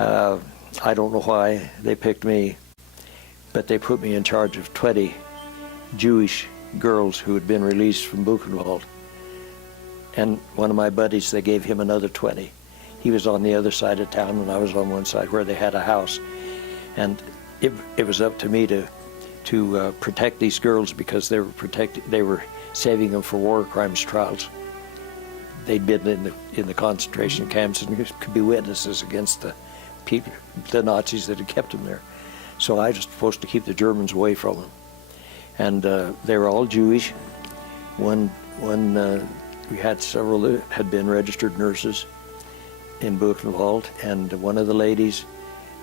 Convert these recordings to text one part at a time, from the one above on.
I don't know why they picked me, but they put me in charge of 20 Jewish girls who had been released from Buchenwald. And one of my buddies, they gave him another 20. He was on the other side of town and I was on one side where they had a house. And it was up to me to protect these girls because they were saving them for war crimes trials. They'd been in the concentration camps and could be witnesses against the people, the Nazis that had kept them there. So I was supposed to keep the Germans away from them. And they were all Jewish. We had several that had been registered nurses in Buchenwald, and one of the ladies,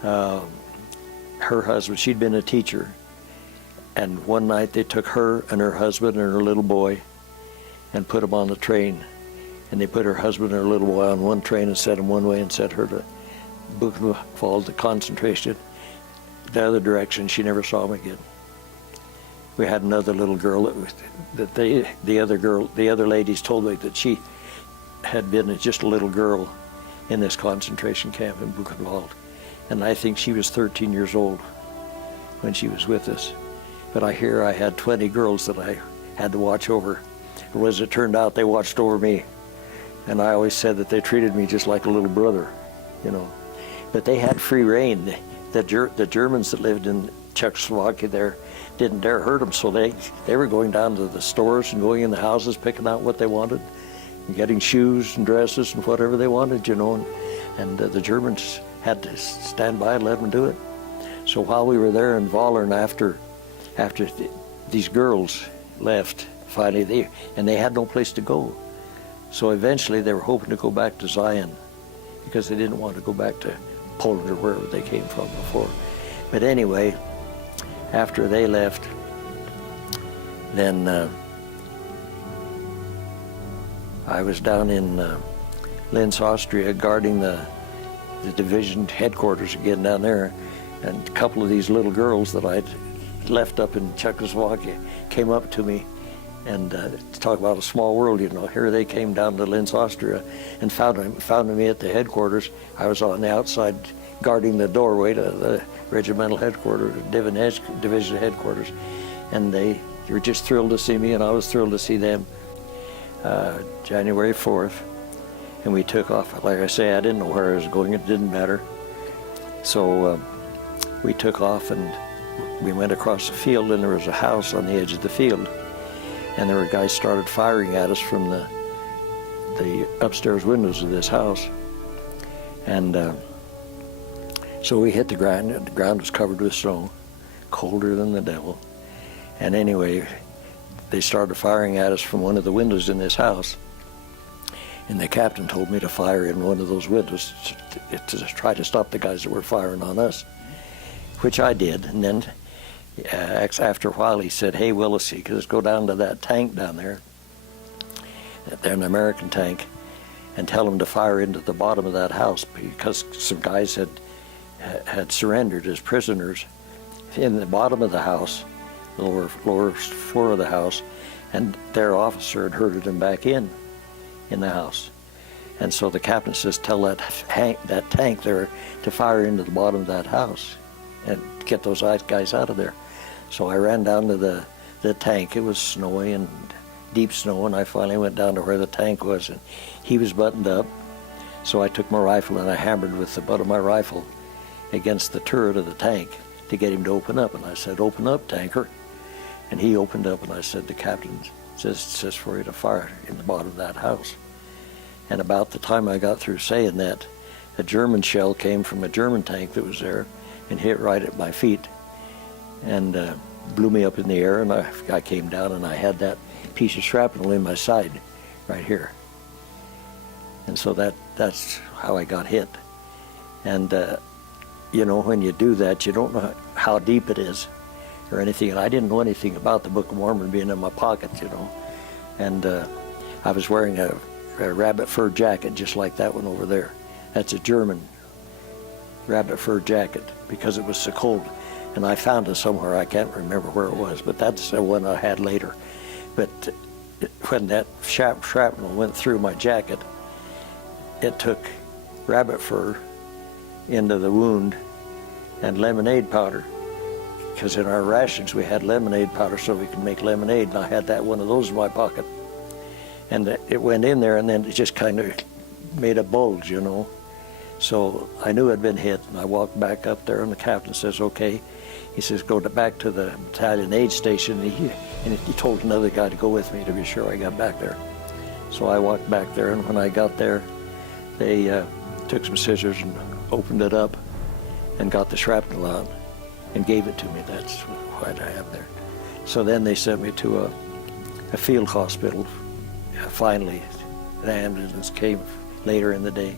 her husband, she'd been a teacher, and one night they took her and her husband and her little boy and put them on the train. And they put her husband and her little boy on one train and set them one way and set her to Buchenwald, the concentration. The other direction, she never saw him again. We had another little girl the other ladies told me that she had been just a little girl in this concentration camp in Buchenwald. And I think she was 13 years old when she was with us. But I had 20 girls that I had to watch over. And as it turned out, they watched over me. And I always said that they treated me just like a little brother, you know. But they had free reign. The Germans that lived in Czechoslovakia there didn't dare hurt them, so they were going down to the stores and going in the houses, picking out what they wanted, and getting shoes and dresses and whatever they wanted, you know. And the Germans had to stand by and let them do it. So while we were there in Wollern, after these girls left, finally, they had no place to go. So eventually they were hoping to go back to Zion because they didn't want to go back to Poland or wherever they came from before. But anyway, after they left, then I was down in Linz, Austria, guarding the division headquarters again down there, and a couple of these little girls that I'd left up in Czechoslovakia came up to me, and to talk about a small world, you know, here they came down to Linz, Austria, and found me at the headquarters. I was on the outside guarding the doorway to the regimental headquarters, division headquarters, and they were just thrilled to see me, and I was thrilled to see them. January 4th, and we took off. Like I say, I didn't know where I was going. It didn't matter. So we took off, and we went across the field, and there was a house on the edge of the field, and there were guys started firing at us from the upstairs windows of this house, and so we hit the ground, and the ground was covered with snow, colder than the devil. And anyway, they started firing at us from one of the windows in this house, and the captain told me to fire in one of those windows to try to stop the guys that were firing on us, which I did. And then after a while he said, "Hey Willis, you could just go down to that tank down there, they're an American tank, and tell them to fire into the bottom of that house, because some guys had surrendered as prisoners in the bottom of the house, the lower floor of the house, and their officer had herded them back in the house." And so the captain says, "Tell that tank there to fire into the bottom of that house and get those guys out of there." So I ran down to the tank. It was snowy and deep snow, and I finally went down to where the tank was, and he was buttoned up. So I took my rifle and I hammered with the butt of my rifle against the turret of the tank to get him to open up. And I said, "Open up, tanker." And he opened up, and I said, "The captain says for you to fire in the bottom of that house." And about the time I got through saying that, a German shell came from a German tank that was there and hit right at my feet and blew me up in the air, and I came down, and I had that piece of shrapnel in my side right here. And so that's how I got hit. And you know, when you do that, you don't know how deep it is or anything. And I didn't know anything about the Book of Mormon being in my pocket, you know. And I was wearing a rabbit fur jacket just like that one over there. That's a German rabbit fur jacket because it was so cold. And I found it somewhere. I can't remember where it was, but that's the one I had later. But when that shrapnel went through my jacket, it took rabbit fur into the wound, and lemonade powder. Because in our rations we had lemonade powder so we could make lemonade, and I had one of those in my pocket. And it went in there, and then it just kind of made a bulge, you know. So I knew I'd been hit, and I walked back up there, and the captain says, okay. He says, go back to the battalion aid station, and he told another guy to go with me to be sure I got back there. So I walked back there, and when I got there, they took some scissors and opened it up and got the shrapnel out and gave it to me. That's what I have there. So then they sent me to a field hospital. Finally, the ambulance came later in the day,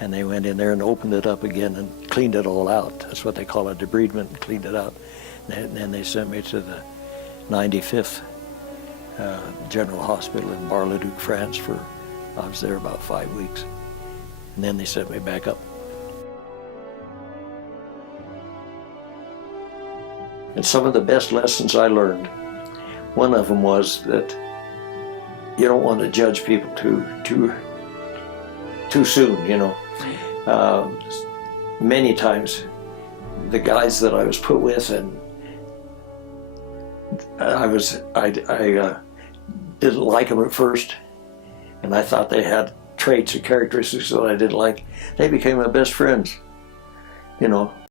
and they went in there and opened it up again and cleaned it all out. That's what they call a debridement, and cleaned it out. And then they sent me to the 95th General Hospital in Bar-le-Duc, France I was there about 5 weeks. And then they sent me back up. And some of the best lessons I learned, one of them was that you don't want to judge people too soon, you know. Many times the guys that I was put with, and I didn't like them at first, and I thought they had traits or characteristics that I didn't like. They became my best friends, you know.